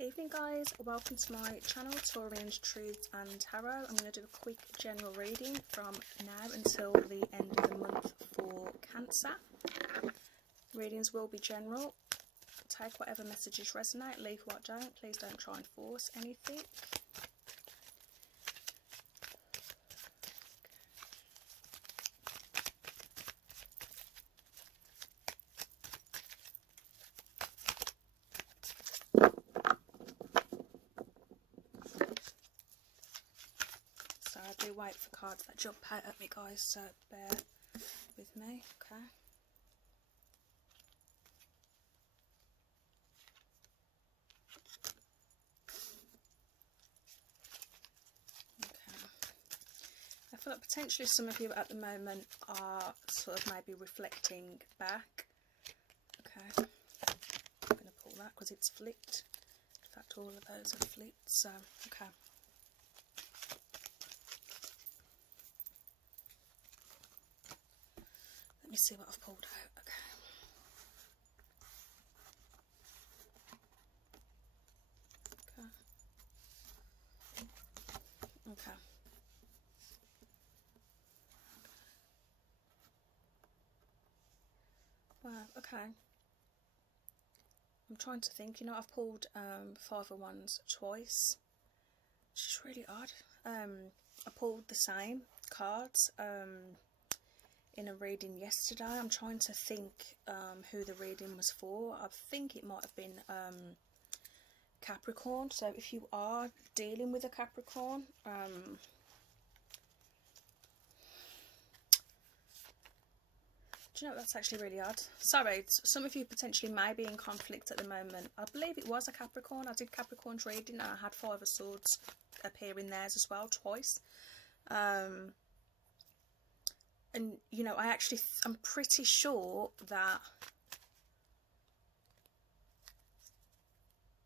Evening guys, welcome to my channel, Taurians, Truths and Tarot. I'm going to do a quick general reading from now until the end of the month for Cancer. Readings will be general. Take whatever messages resonate, leave what don't. Please don't try and force anything. So I do wait for cards that jump out at me guys, so bear with me, okay? I feel like potentially some of you at the moment are sort of maybe reflecting back. Okay, I'm going to pull that because it's flipped. In fact, all of those are flipped, so okay. Let me see what I've pulled out. Okay. Okay. Wow, okay. I'm trying to think, you know, I've pulled Five of Wands twice, which is really odd. I pulled the same cards in a reading yesterday. I'm trying to think who the reading was for. I think it might have been Capricorn. So if you are dealing with a Capricorn, do you know, that's actually really odd. Sorry, some of you potentially may be in conflict at the moment. I believe it was a Capricorn. I did Capricorn's reading and I had Five of Swords appear in theirs as well, twice. And, you know, I'm pretty sure that...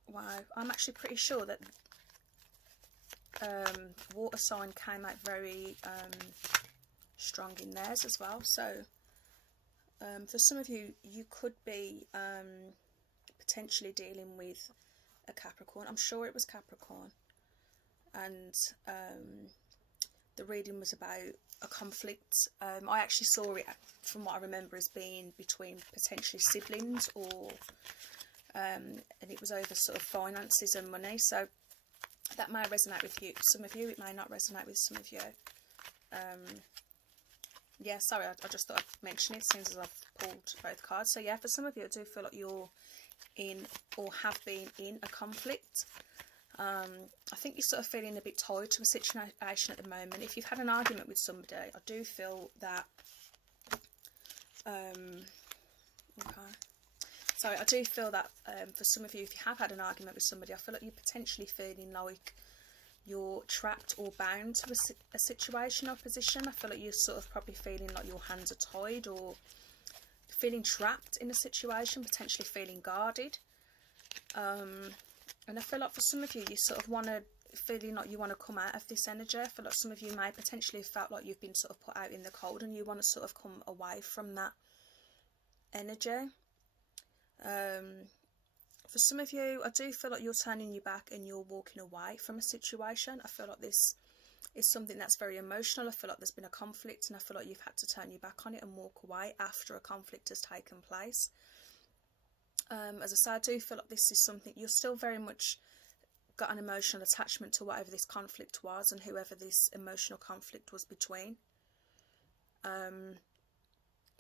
Wow, I'm actually pretty sure that water sign came out very strong in theirs as well. So... for some of you, you could be potentially dealing with a Capricorn. I'm sure it was Capricorn. And the reading was about a conflict. I actually saw it, from what I remember, as being between potentially siblings, or and it was over sort of finances and money. So that may resonate with you. Some of you, it may not resonate with some of you. Yeah, sorry, I just thought I'd mention it since I've pulled both cards. So yeah, for some of you, I do feel like you're in, or have been in, a conflict. I think you're sort of feeling a bit tied to a situation at the moment. If you've had an argument with somebody, I do feel that... okay. Sorry, I do feel that for some of you, if you have had an argument with somebody, I feel like you're potentially feeling like you're trapped or bound to a situation or position. I feel like you're sort of probably feeling like your hands are tied, or feeling trapped in a situation, potentially feeling guarded. And I feel like for some of you, you sort of feeling like you want to come out of this energy. I feel like some of you may potentially have felt like you've been sort of put out in the cold, and you want to sort of come away from that energy. For some of you, I do feel like you're turning your back and you're walking away from a situation. I feel like this is something that's very emotional. I feel like there's been a conflict, and I feel like you've had to turn your back on it and walk away after a conflict has taken place. As I say, I do feel like this is something you're still very much got an emotional attachment to, whatever this conflict was and whoever this emotional conflict was between.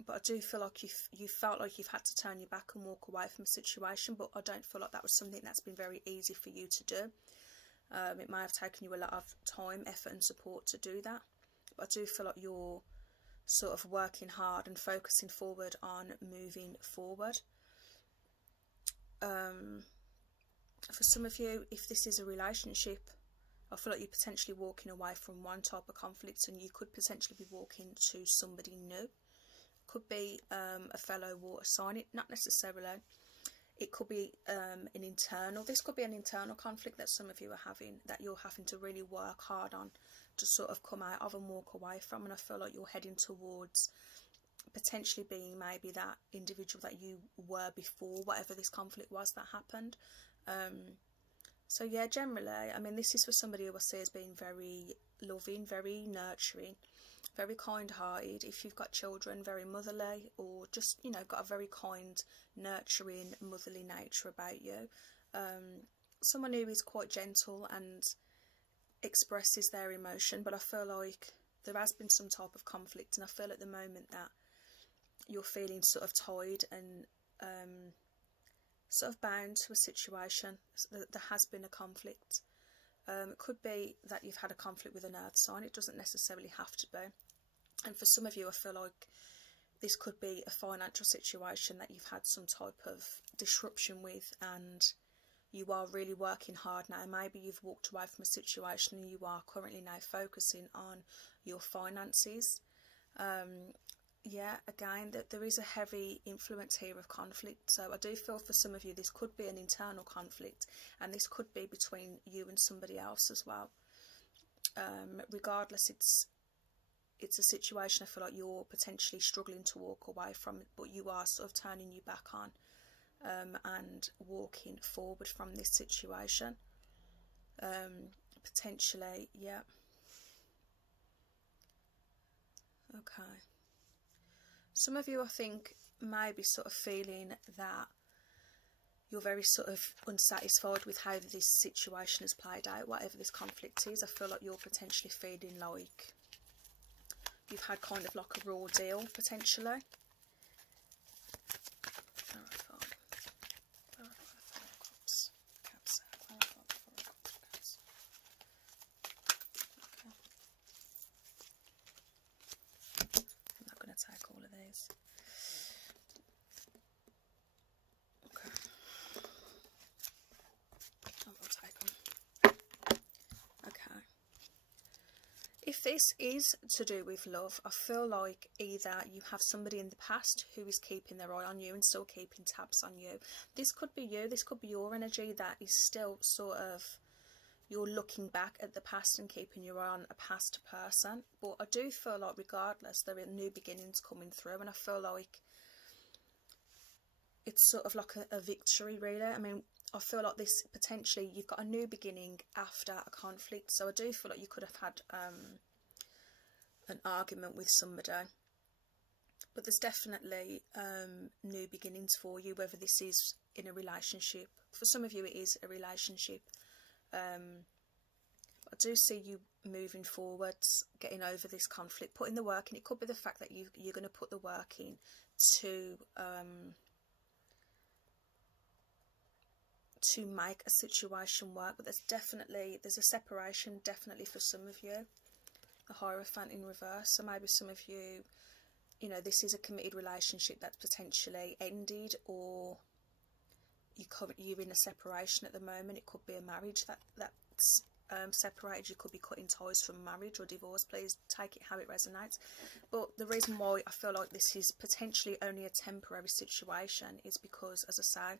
But I do feel like you felt like you've had to turn your back and walk away from a situation, but I don't feel like that was something that's been very easy for you to do. It may have taken you a lot of time, effort and support to do that, but I do feel like you're sort of working hard and focusing forward on moving forward. For some of you, if this is a relationship, I feel like you're potentially walking away from one type of conflict, and you could potentially be walking to somebody new. Could be a fellow water sign, not necessarily. It could be this could be an internal conflict that some of you are having, that you're having to really work hard on to sort of come out of and walk away from. And I feel like you're heading towards potentially being maybe that individual that you were before, whatever this conflict was that happened. So yeah, generally, I mean, this is for somebody who I see as being very loving, very nurturing, very kind-hearted. If you've got children, very motherly, or just, you know, got a very kind, nurturing, motherly nature about you. Someone who is quite gentle and expresses their emotion, but I feel like there has been some type of conflict, and I feel at the moment that you're feeling sort of tied and sort of bound to a situation. There has been a conflict. It could be that you've had a conflict with an earth sign. It doesn't necessarily have to be. And for some of you, I feel like this could be a financial situation that you've had some type of disruption with, and you are really working hard now. Maybe you've walked away from a situation and you are currently now focusing on your finances. Yeah, again, that there is a heavy influence here of conflict. So I do feel for some of you this could be an internal conflict, and this could be between you and somebody else as well. Regardless, it's a situation I feel like you're potentially struggling to walk away from, but you are sort of turning your back on and walking forward from this situation. Potentially, yeah. Okay. Some of you, I think, may be sort of feeling that you're very sort of unsatisfied with how this situation has played out, whatever this conflict is. I feel like you're potentially feeling like you've had kind of like a raw deal, potentially. I'm not going to take all of these. Okay. I will take them. Okay. If this is to do with love, I feel like either you have somebody in the past who is keeping their eye on you and still keeping tabs on you. This could be you, this could be your energy that is still sort of, you're looking back at the past and keeping your eye on a past person. But I do feel like regardless, there are new beginnings coming through, and I feel like it's sort of like a victory, really. I mean, I feel like this potentially, you've got a new beginning after a conflict. So I do feel like you could have had an argument with somebody, but there's definitely new beginnings for you, whether this is in a relationship. For some of you it is a relationship. I do see you moving forwards, getting over this conflict, putting the work in. It could be the fact that you're going to put the work in to make a situation work. But there's a separation definitely for some of you. The Hierophant in reverse. So maybe some of you, you know, this is a committed relationship that's potentially ended, or you're in a separation at the moment. It could be a marriage that's separated. You could be cutting ties from marriage or divorce. Please take it how it resonates. But the reason why I feel like this is potentially only a temporary situation is because, as I say,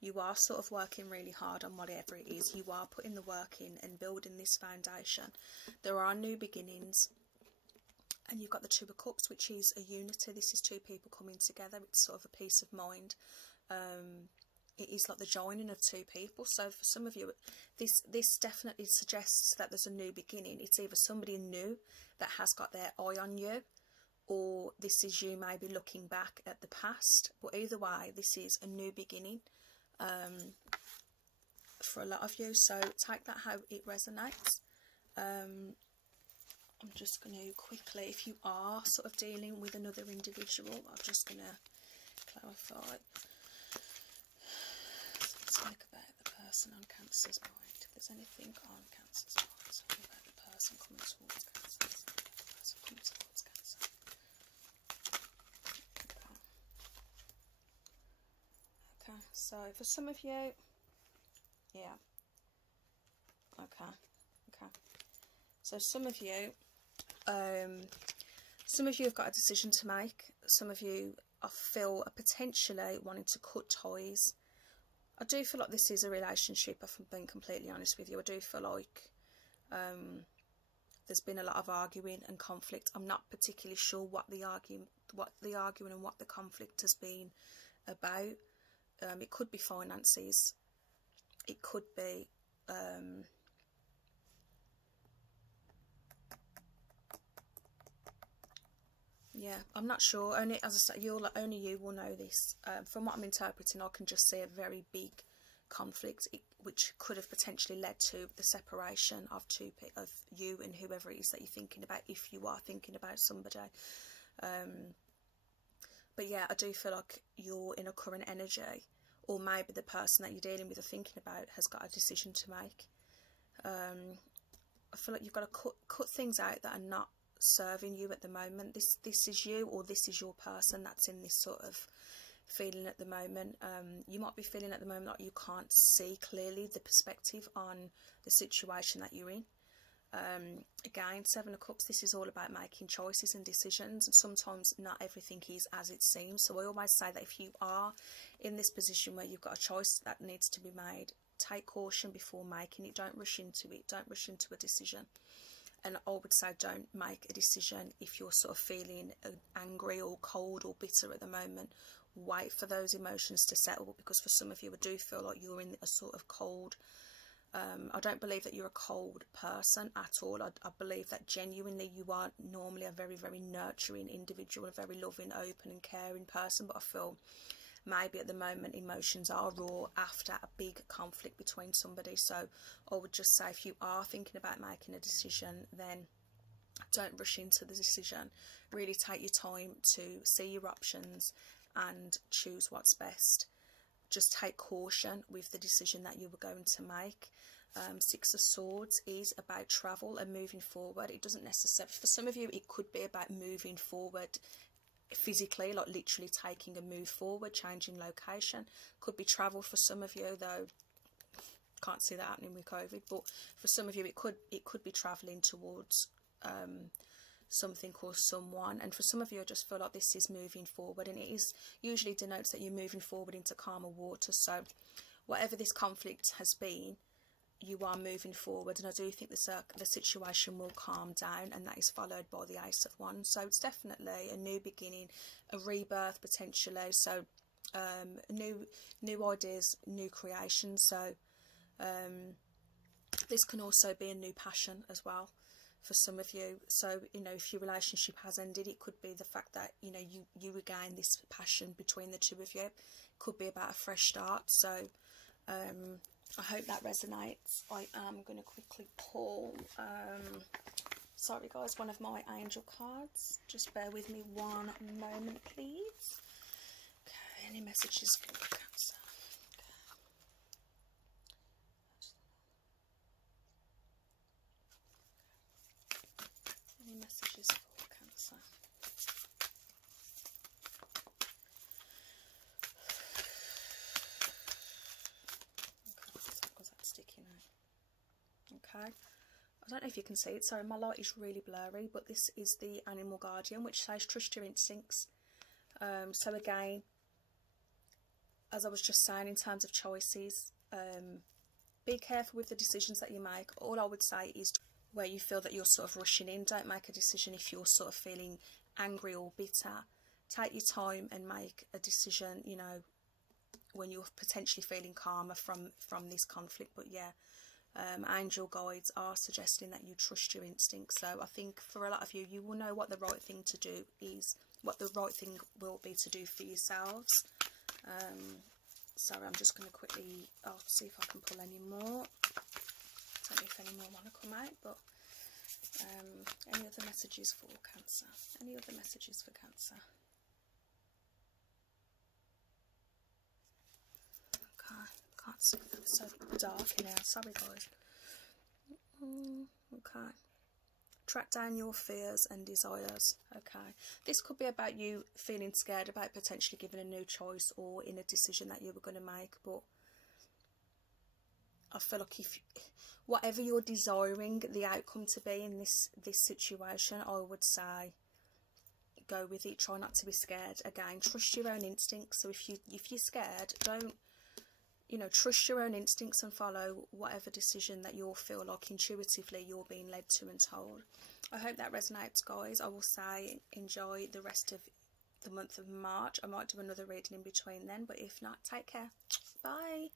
you are sort of working really hard on whatever it is. You are putting the work in and building this foundation. There are new beginnings. And you've got the Two of Cups, which is a unity. This is two people coming together. It's sort of a peace of mind. It is like the joining of two people. So for some of you, this definitely suggests that there's a new beginning. It's either somebody new that has got their eye on you, or this is you maybe looking back at the past. But either way, this is a new beginning for a lot of you. So take that how it resonates. I'm just going to quickly, if you are sort of dealing with another individual, I'm just going to clarify. Let's think about the person on Cancer's mind. If there's anything on Cancer's mind, something about the person coming towards Cancer. Okay, so for some of you, yeah. Okay. So some of you have got a decision to make. Some of you, I feel, are potentially wanting to cut ties. I do feel like this is a relationship, if I'm being completely honest with you. I do feel like there's been a lot of arguing and conflict. I'm not particularly sure what the arguing and what the conflict has been about. It could be finances. It could be yeah, I'm not sure. Only, as I say, only you will know this. From what I'm interpreting, I can just see a very big conflict, which could have potentially led to the separation of of you and whoever it is that you're thinking about, if you are thinking about somebody. But yeah, I do feel like you're in a current energy, or maybe the person that you're dealing with or thinking about has got a decision to make. I feel like you've got to cut things out that are not serving you at the moment. This is you, or this is your person that's in this sort of feeling at the moment. You might be feeling at the moment like you can't see clearly the perspective on the situation that you're in. Again, Seven of Cups, this is all about making choices and decisions, and sometimes not everything is as it seems. So I always say that if you are in this position where you've got a choice that needs to be made, take caution before making it. Don't rush into it. Don't rush into a decision. And I would say don't make a decision if you're sort of feeling angry or cold or bitter at the moment. Wait for those emotions to settle, because for some of you, I do feel like you're in a sort of cold. I don't believe that you're a cold person at all. I believe that genuinely you are normally a very, very nurturing individual, a very loving, open and caring person, but I feel maybe at the moment emotions are raw after a big conflict between somebody. So I would just say, if you are thinking about making a decision, then don't rush into the decision. Really take your time to see your options and choose what's best. Just take caution with the decision that you were going to make. Six of Swords is about travel and moving forward. It doesn't necessarily, for some of you, it could be about moving forward physically, like literally taking a move forward, changing location. Could be travel for some of you, though can't see that happening with COVID. But for some of you, it could be traveling towards something or someone. And for some of you, I just feel like this is moving forward, and it is usually denotes that you're moving forward into calmer water. So whatever this conflict has been, you are moving forward, and I do think the situation will calm down, and that is followed by the Ace of Wands. So it's definitely a new beginning, a rebirth potentially. So new ideas, new creations. So this can also be a new passion as well for some of you. So, you know, if your relationship has ended, it could be the fact that, you know, you regain this passion between the two of you. It could be about a fresh start. So I hope that resonates. I am going to quickly pull sorry guys, one of my angel cards. Just bear with me one moment, please. Okay, any messages for Cancer? Any messages for Cancer? Okay, was that sticking out? Okay, I don't know if you can see it. Sorry, my light is really blurry, but this is the Animal Guardian, which says trust your instincts. So again, as I was just saying, in terms of choices, be careful with the decisions that you make. All I would say is, where you feel that you're sort of rushing in, don't make a decision if you're sort of feeling angry or bitter. Take your time and make a decision, you know, when you're potentially feeling calmer from this conflict. But yeah, angel guides are suggesting that you trust your instincts. So I think for a lot of you, you will know what the right thing to do is, what the right thing will be to do for yourselves. Sorry, I'm just going to quickly, I'll see if I can pull any more. I don't know if any more want to come out, but any other messages for Cancer? Any other messages for Cancer? Okay, can't see, it's so dark in here, sorry guys. Okay. Track down your fears and desires. Okay, this could be about you feeling scared about potentially giving a new choice or in a decision that you were going to make. But I feel like if whatever you're desiring the outcome to be in this situation, I would say go with it. Try not to be scared. Again, trust your own instincts. So if you're scared, don't, you know, trust your own instincts and follow whatever decision that you'll feel like intuitively you're being led to and told. I hope that resonates, guys. I will say enjoy the rest of the month of March. I might do another reading in between then, but if not, take care. Bye.